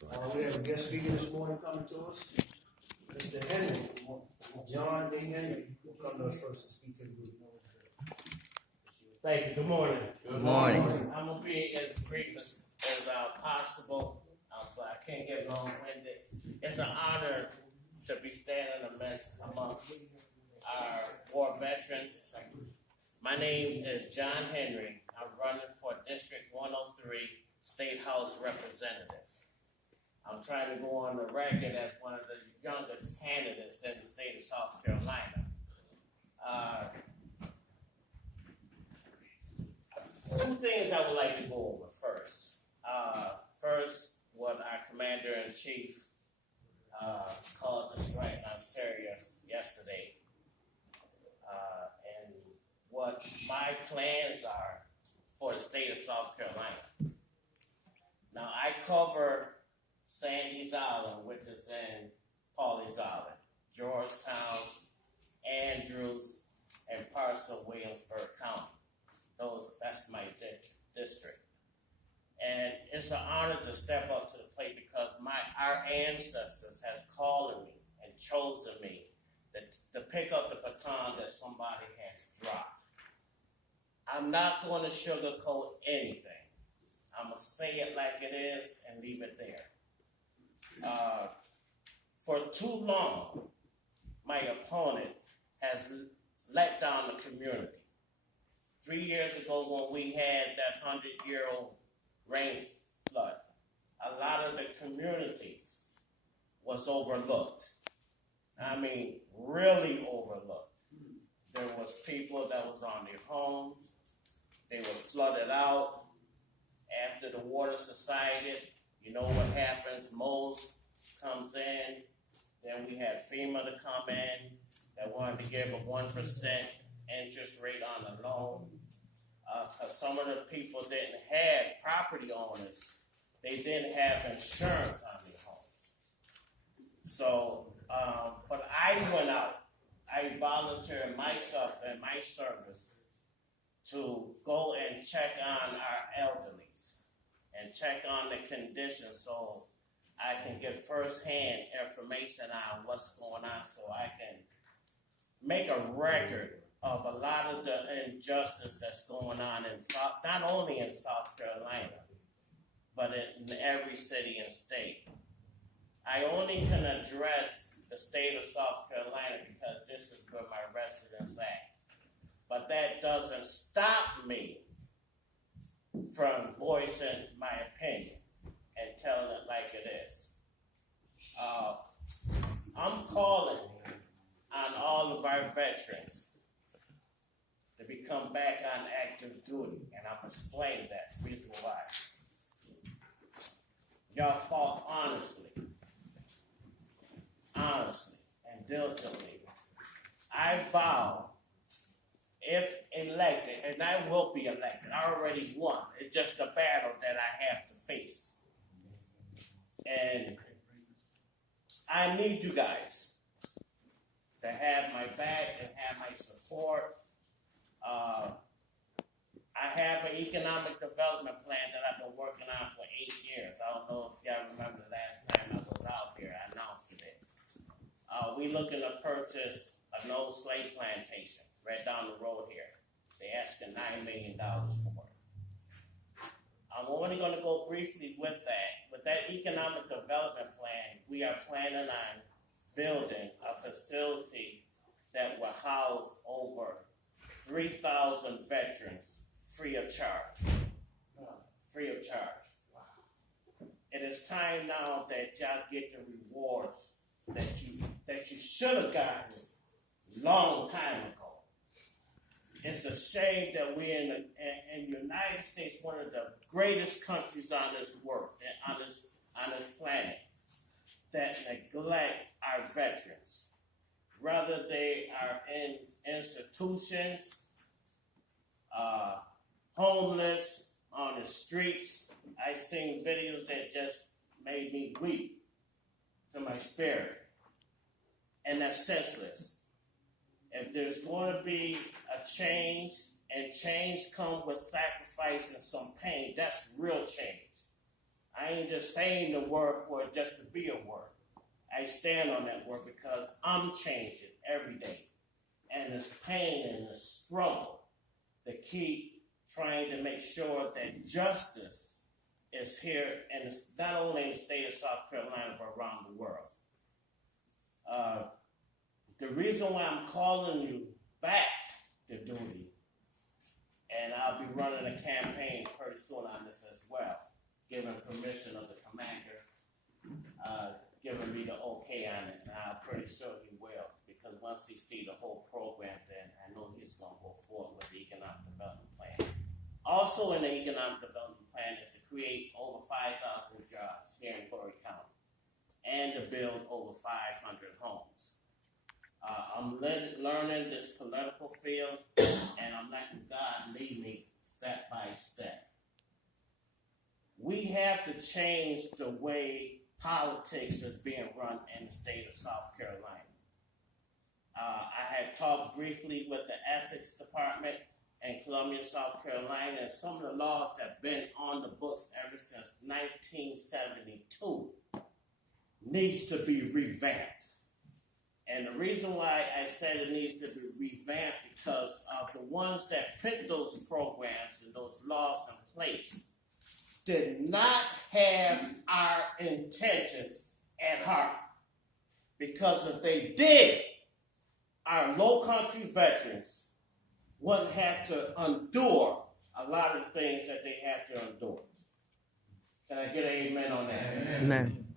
We have a guest speaker this morning coming to us, Mr. Henry, John D. Henry, will come to us first and speak to the group. Thank you. Good morning. Good morning. I'm going to be as brief as possible, but I can't get long-winded. It's an honor to be standing amongst our war veterans. My name is John Henry. I'm running for District 103 State House Representative. I'm trying to go on the record as one of the youngest candidates in the state of South Carolina. Two things I would like to go over first. First, what our Commander-in-Chief called the strike on Syria yesterday, and what my plans are for the state of South Carolina. Now, I cover Sandy's Island, which is in Pawleys Island, Georgetown, Andrews, and parts of Williamsburg County. That's my district. And it's an honor to step up to the plate because our ancestors has called me and chosen me to pick up the baton that somebody has dropped. I'm not going to sugarcoat anything. I'm going to say it like it is and leave it there. For too long, my opponent has let down the community. 3 years ago when we had that 100-year-old rain flood, a lot of the communities was overlooked. I mean, really overlooked. There was people that was on their homes. They were flooded out. After the water subsided, you know what happens. Most comes in. Then we had FEMA to come in that wanted to give a 1% interest rate on the loan. Because some of the people didn't have property owners. They didn't have insurance on their homes. So, but I went out. I volunteered myself and my service to go and check on our elderlies and check on the conditions so I can get firsthand information on what's going on so I can make a record of a lot of the injustice that's going on not only in South Carolina, but in every city and state. I only can address the state of South Carolina because this is where my residence at. But that doesn't stop me from voicing my opinion and telling it like it is. I'm calling on all of our veterans to become back on active duty, and I'm explaining that reason why. Y'all fought honestly, and diligently. I vow, if elected, and I will be elected, I already won. It's just a battle that I have to face. And I need you guys to have my back and have my support. I have an economic development plan that I've been working on for 8 years. I don't know if y'all remember the last time I was out here, I announced it. We looking to purchase an old slave plantation right down the road here. They're asking $9 million for it. I'm only going to go briefly with that. With that economic development plan, we are planning on building a facility that will house over 3,000 veterans free of charge. Free of charge. It is time now that y'all get the rewards that you should have gotten long time ago. It's a shame that we're in the United States, one of the greatest countries on this world, on this planet, that neglect our veterans. Whether they are in institutions, homeless, on the streets. I've seen videos that just made me weep to my spirit. And that's senseless. If there's going to be a change, and change comes with sacrifice and some pain, that's real change. I ain't just saying the word for it just to be a word. I stand on that word because I'm changing every day. And it's pain and the struggle to keep trying to make sure that justice is here, and it's not only in the state of South Carolina, but around the world. The reason why I'm calling you back to duty, and I'll be running a campaign pretty soon on this as well, given permission of the commander, giving me the okay on it, and I'm pretty sure he will, because once he sees the whole program, then I know he's going to go forward with the economic development plan. Also in the economic development plan is to create over 5,000 jobs here in Horry County and to build over 500 homes. I'm learning this political field, and I'm letting God lead me step by step. We have to change the way politics is being run in the state of South Carolina. I had talked briefly with the ethics department in Columbia, South Carolina, and some of the laws that have been on the books ever since 1972 needs to be revamped. And the reason why I said it needs to be revamped because of the ones that put those programs and those laws in place did not have our intentions at heart. Because if they did, our low country veterans wouldn't have to endure a lot of things that they have to endure. Can I get an amen on that? Amen.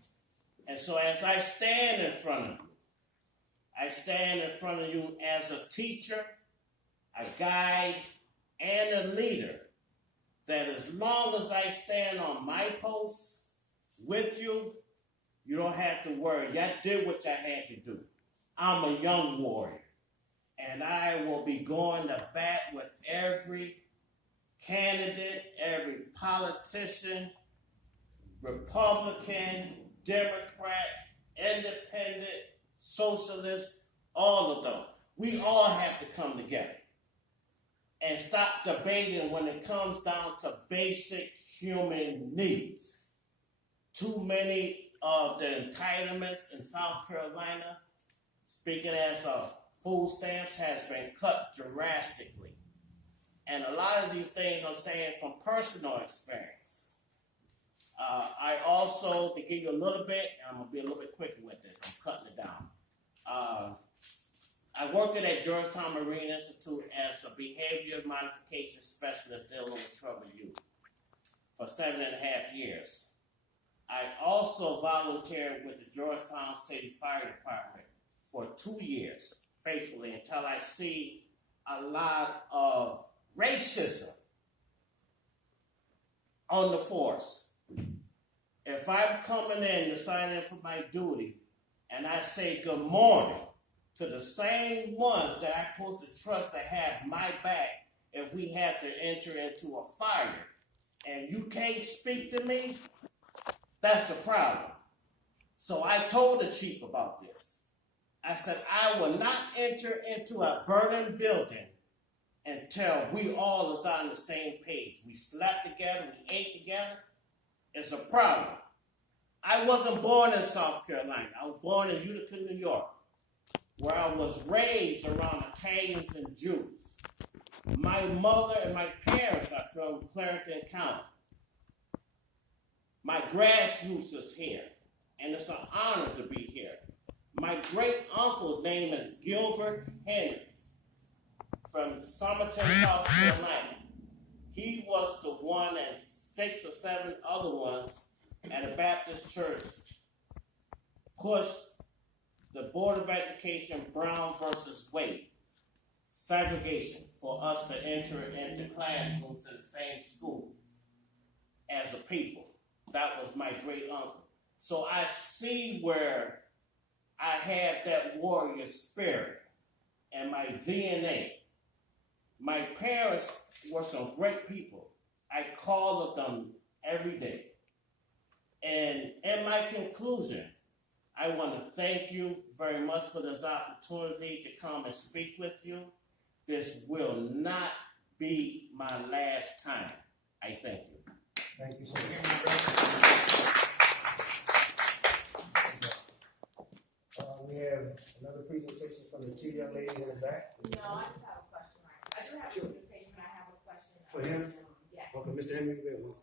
And so as I stand in front of you, I stand in front of you as a teacher, a guide, and a leader, that as long as I stand on my post with you, you don't have to worry. I did what I had to do. I'm a young warrior, and I will be going to bat with every candidate, every politician, Republican, Democrat, Independent, Socialist, all of them. We all have to come together and stop debating when it comes down to basic human needs. Too many of the entitlements in South Carolina, speaking as of food stamps, has been cut drastically. And a lot of these things I'm saying from personal experience. I also, to give you a little bit, and I'm going to be a little bit quicker with this, I'm cutting it down. I worked at Georgetown Marine Institute as a behavior modification specialist dealing with troubled youth for 7.5 years. I also volunteered with the Georgetown City Fire Department for 2 years, faithfully, until I see a lot of racism on the force. If I'm coming in to sign in for my duty, and I say good morning to the same ones that I'm supposed to trust to have my back if we have to enter into a fire, and you can't speak to me, that's a problem. So I told the chief about this. I said, I will not enter into a burning building until we all is on the same page. We slept together, we ate together. It's a problem. I wasn't born in South Carolina. I was born in Utica, New York, where I was raised around Italians and Jews. My mother and my parents are from Clarendon County. My grassroots is here, and it's an honor to be here. My great uncle's name is Gilbert Henry from Summerton, South Carolina. He was the one and 6 or 7 other ones at a Baptist church pushed the Board of Education Brown versus Wade segregation for us to enter into classrooms in the same school as a people. That was my great uncle. So I see where I had that warrior spirit and my DNA. My parents were some great people. I called them every day. And in my conclusion, I want to thank you very much for this opportunity to come and speak with you. This will not be my last time. I thank you. Thank you, sir.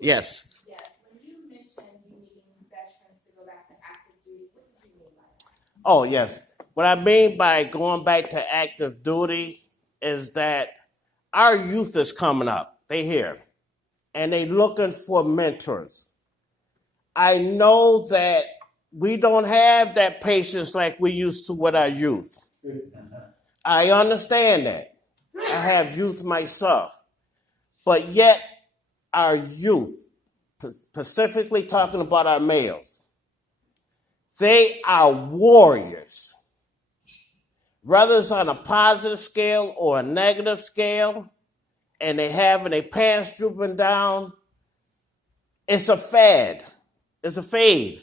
Yes. Yes. When you mentioned you needing veterans to go back to active duty, what did you mean by that? Oh, yes. What I mean by going back to active duty is that our youth is coming up. They here. And they looking for mentors. I know that we don't have that patience like we used to with our youth. I understand that. I have youth myself. But yet, our youth, specifically talking about our males, they are warriors. Whether it's on a positive scale or a negative scale, and they having their pants drooping down, it's a fad. It's a fade.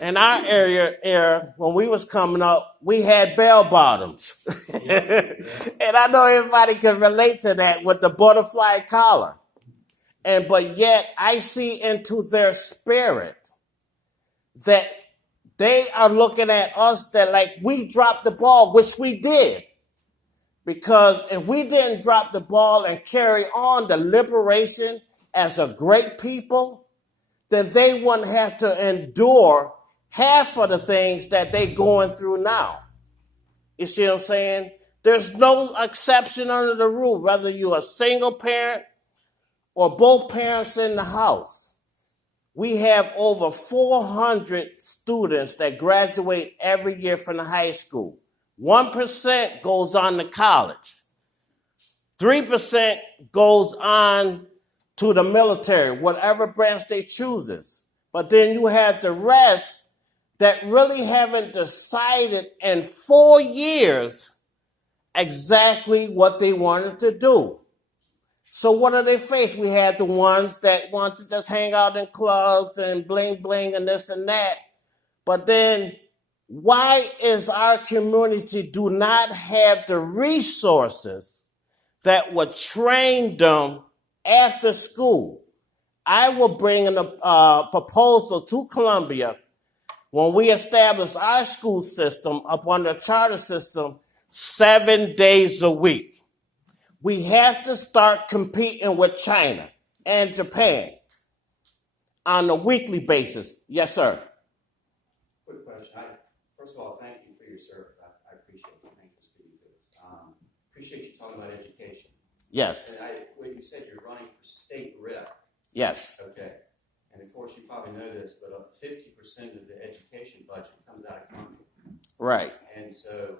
In our era, when we was coming up, we had bell bottoms. And I know everybody can relate to that with the butterfly collar. But yet I see into their spirit that they are looking at us that like we dropped the ball, which we did. Because if we didn't drop the ball and carry on the liberation as a great people, then they wouldn't have to endure half of the things that they're going through now. You see what I'm saying? There's no exception under the rule, whether you're a single parent or both parents in the house. We have over 400 students that graduate every year from the high school. 1% goes on to college. 3% goes on to the military, whatever branch they chooses. But then you have the rest that really haven't decided in 4 years exactly what they wanted to do. So what are they faced? We had the ones that want to just hang out in clubs and bling bling and this and that. But then why is our community do not have the resources that would train them after school? I will bring in a proposal to Columbia when we establish our school system up under the charter system 7 days a week. We have to start competing with China and Japan on a weekly basis. Yes, sir. Quick question. First of all, thank you for your service. I appreciate it. Thank you for speaking to us. Appreciate you talking about education. Yes. And when you said you're running for state rep. Yes. Okay. And of course, you probably know this, but 50% of the education budget comes out of Columbia. Right. And so,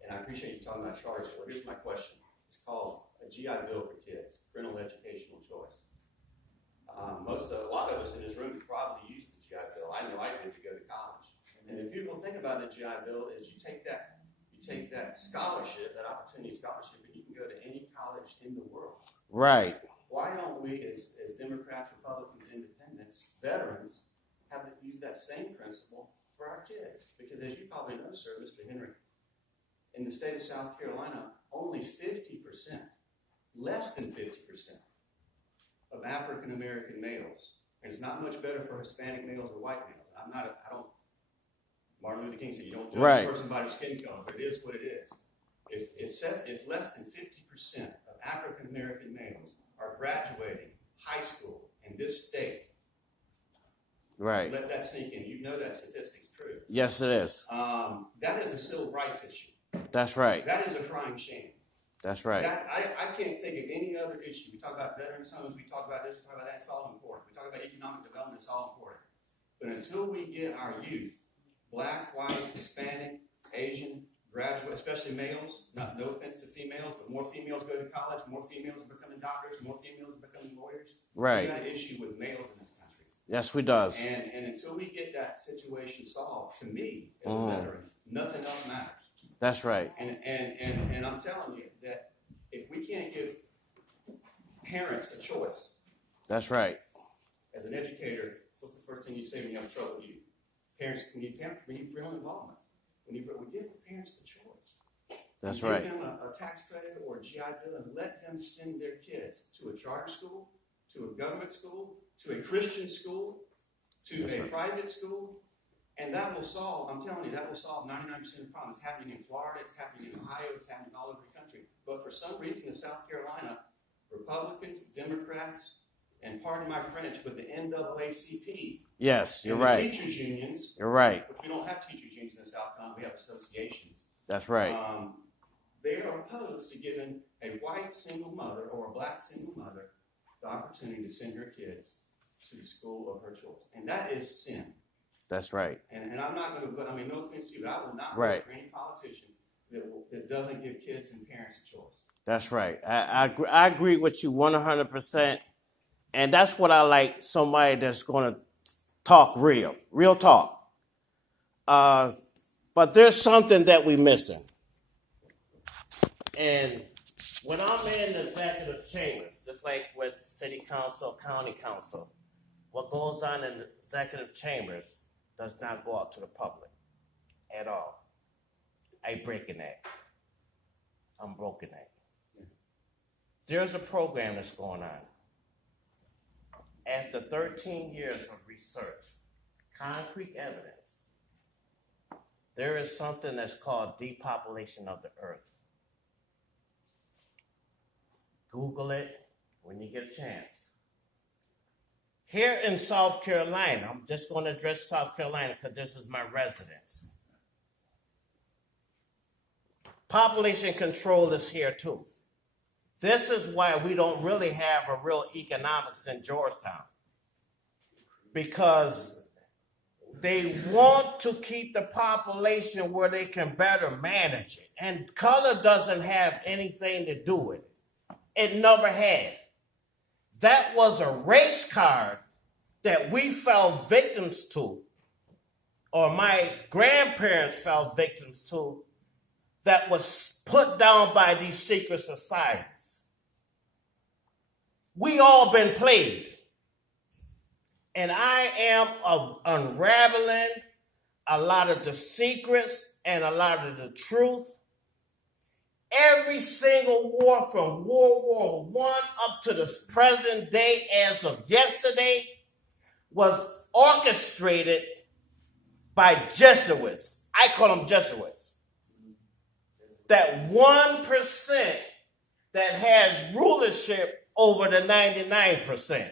and I appreciate you talking about charter school. Here's my question. It's called a GI Bill for kids, parental educational choice. A lot of us in this room probably use the GI Bill. I know I did to go to college. And if people think about the GI Bill, is you take that scholarship, that opportunity scholarship, and you can go to any college in the world. Right. Why don't we, as Democrats, Republicans, Independents, veterans, use that same principle for our kids? Because as you probably know, sir, Mr. Henry, in the state of South Carolina, only 50%, less than 50% of African American males, and it's not much better for Hispanic males or white males. Martin Luther King said you don't judge a person by their skin color, but it is what it is. If less than 50% of African American males are graduating high school in this state, right? Let that sink in. You know that statistic's true. Yes, it is. That is a civil rights issue. That's right. That is a crying shame. That's right. I can't think of any other issue. We talk about veterans homes, we talk about this, we talk about that, it's all important. We talk about economic development, it's all important. But until we get our youth, black, white, Hispanic, Asian, graduate, especially males, no offense to females, but more females go to college, more females are becoming doctors, more females are becoming lawyers. Right. We got an issue with males in this country. Yes, we does. And until we get that situation solved, to me, as a veteran, nothing else matters. That's right. And I'm telling you that if we can't give parents a choice. That's right. As an educator, what's the first thing you say when you have trouble with you? Parents, we need parental involvement. We give the parents the choice. That's right. Give them a tax credit or a GI Bill and let them send their kids to a charter school, to a government school, to a Christian school, to a private school. And that will solve, I'm telling you, that will solve 99% of the problem. It's happening in Florida, it's happening in Ohio, it's happening all over the country. But for some reason in South Carolina, Republicans, Democrats, and pardon my French, with the NAACP. Yes, you're and right. The teachers unions. You're right. Which we don't have teachers unions in South Carolina. We have associations. That's right. They are opposed to giving a white single mother or a black single mother the opportunity to send her kids to the school of her choice. And that is sin. That's right. And I'm not going to, but I mean, no offense to you, but I will not Right. vote for any politician that doesn't give kids and parents a choice. That's right. I agree with you 100%. And that's what I like, somebody that's going to talk real talk. But there's something that we're missing. And when I'm in the executive chambers, just like with city council, county council, what goes on in the executive chambers does not go out to the public at all. I breaking that. I'm broken that. There's a program that's going on. After 13 years of research, concrete evidence, there is something that's called depopulation of the earth. Google it when you get a chance. Here in South Carolina, I'm just going to address South Carolina because this is my residence. Population control is here too. This is why we don't really have a real economics in Georgetown. Because they want to keep the population where they can better manage it. And color doesn't have anything to do with it. It never had. That was a race card that we fell victims to, or my grandparents fell victims to, that was put down by these secret societies. We all been played. And I am unraveling a lot of the secrets and a lot of the truth. Every single war from World War I up to this present day as of yesterday was orchestrated by Jesuits. I call them Jesuits. That 1% that has rulership over the 99%.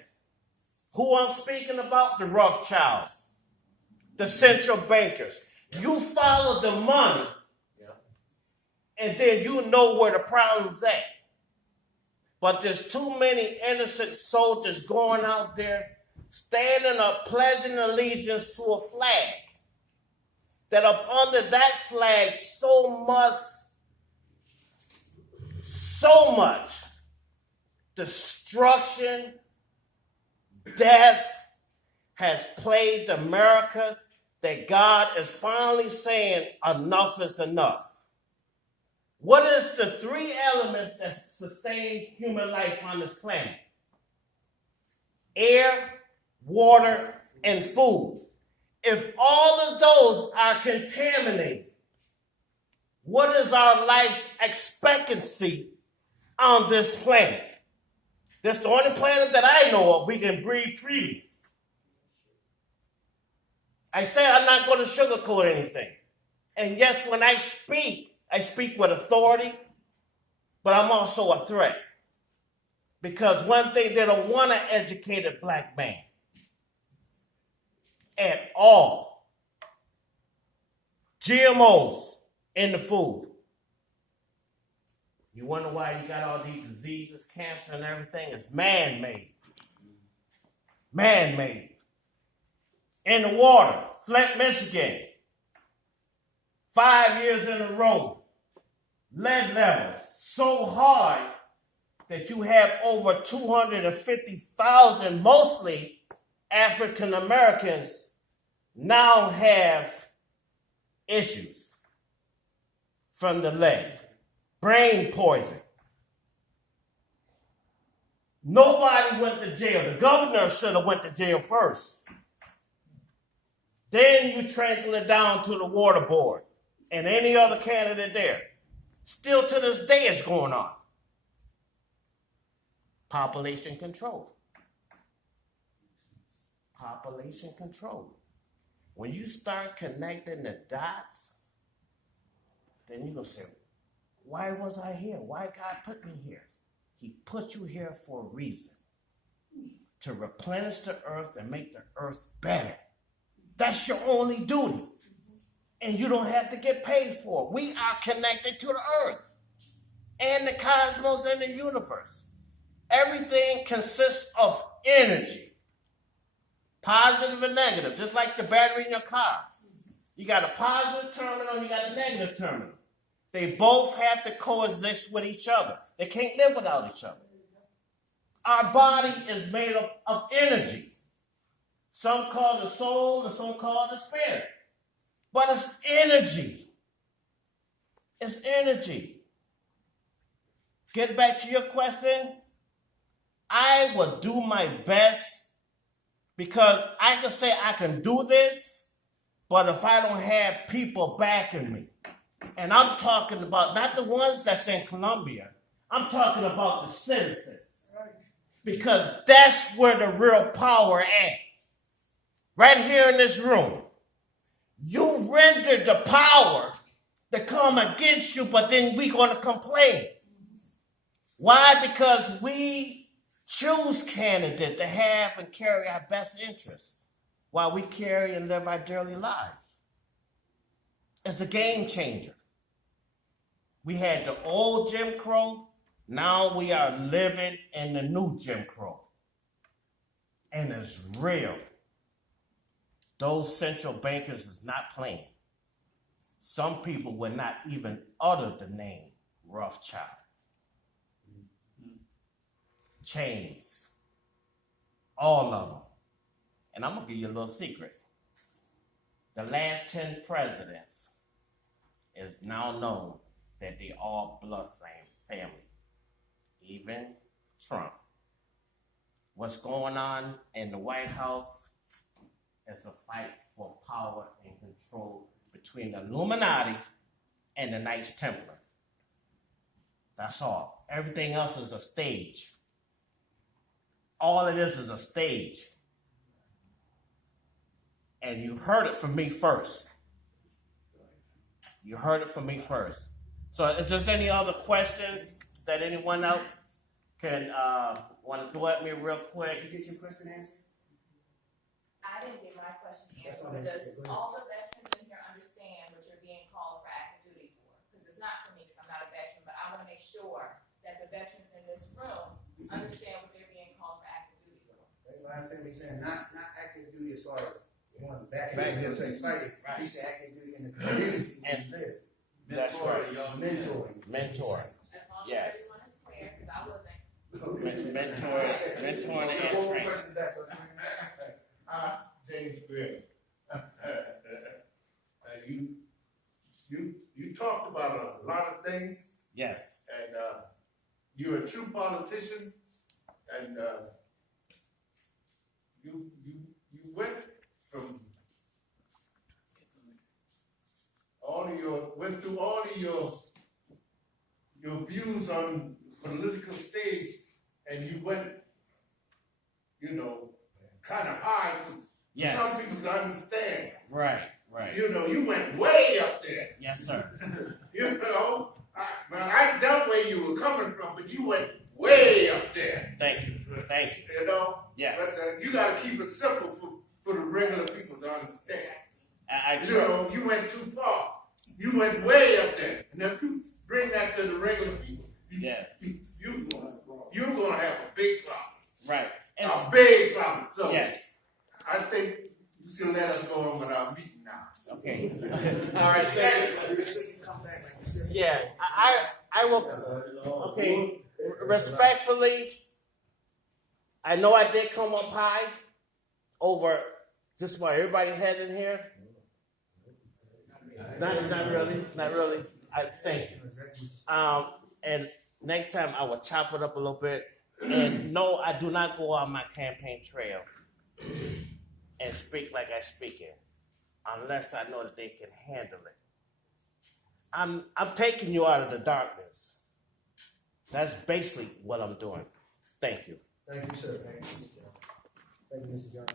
Who I'm speaking about? The Rothschilds, the central bankers. You follow the money, and then you know where the problem's at. But there's too many innocent soldiers going out there, standing up, pledging allegiance to a flag. That up under that flag, so much destruction, death has plagued America, that God is finally saying enough is enough. What is the three elements that sustain human life on this planet? Air, water, and food. If all of those are contaminated, what is our life expectancy on this planet? This is the only planet that I know of we can breathe freely. I say I'm not going to sugarcoat anything. And yes, when I speak with authority, but I'm also a threat. Because one thing, they don't want an educated black man at all. GMOs in the food. You wonder why you got all these diseases, cancer and everything? It's man-made. Man-made. In the water, Flint, Michigan. 5 years in a row. Lead levels so high that you have over 250,000, mostly African Americans, now have issues from the lead. Brain poison. Nobody went to jail. The governor should have went to jail first. Then you trickle it down to the water board and any other candidate there. Still to this day it's going on. Population control. Population control. When you start connecting the dots, then you're going to say, why was I here? Why God put me here? He put you here for a reason. to replenish the earth and make the earth better. That's your only duty. And you don't have to get paid for it. We are connected to the earth and the cosmos and the universe. Everything consists of energy, positive and negative, just like the battery in your car. You got a positive terminal, you got a negative terminal. They both have to coexist with each other. They can't live without each other. Our body is made up of energy. Some call it the soul, and some call it the spirit. But it's energy. It's energy. Get back to your question. I will do my best because I can say I can do this, but if I don't have people backing me, and I'm talking about not the ones that's in Colombia, I'm talking about the citizens. Because that's where the real power is. Right here in this room. You rendered the power to come against you, but then we're going to complain. Why? Because we choose candidate to have and carry our best interests while we carry and live our daily lives. It's a game changer. We had the old Jim Crow. Now we are living in the new Jim Crow. And it's real. Those central bankers is not playing. Some people would not even utter the name Rothschild. Chains. All of them. And I'm going to give you a little secret. The last 10 presidents is now known that they all blood family. Even Trump. What's going on in the White House is a fight for power and control between the Illuminati and the Knights Templar. That's all. Everything else is a stage. All it is a stage. And you heard it from me first. You heard it from me first. So is there any other questions that anyone else can want to throw at me real quick? Did you get your question answered? I didn't get my question That's answered. all right. Does all the veterans in here understand what you're being called for active duty for? Because it's not for me, because I'm not a veteran, but I want to make sure that the veterans in this room understand what they're being called for active duty for. That's what I'm saying. He's saying not active duty as far as going back into the military fighting. Right. He's saying active duty in the community And and live. That's right. Mentoring. Mentor. As long as Yes. everyone is clear, because I wasn't. Mentoring and One more training. question back. James Grimm. You talked about a lot of things, Yes. and you're a true politician, and you went from went through all of your views on political stage, and you went, kind of hard for Yes. some people to understand. Right. You went way up there. Yes, sir. I doubt where you were coming from, but you went way up there. Thank you. Yes. But you got to keep it simple for the regular people to understand. I try. You went too far. You went way up there. And if you bring that to the regular people, Yes. you're going to have a big problem. Right. A big problem. So Yes. I think you should let us go on with our meeting now. Okay. All right. Thank you. Come back like you said. Yeah. I will. Okay. Respectfully, I know I did come up high over just about everybody head in here. Not really. I think. And next time I will chop it up a little bit. And no, I do not go on my campaign trail and speak like I speak it, unless I know that they can handle it. I'm taking you out of the darkness. That's basically what I'm doing. Thank you. Thank you, sir. Thank you, Mr. John.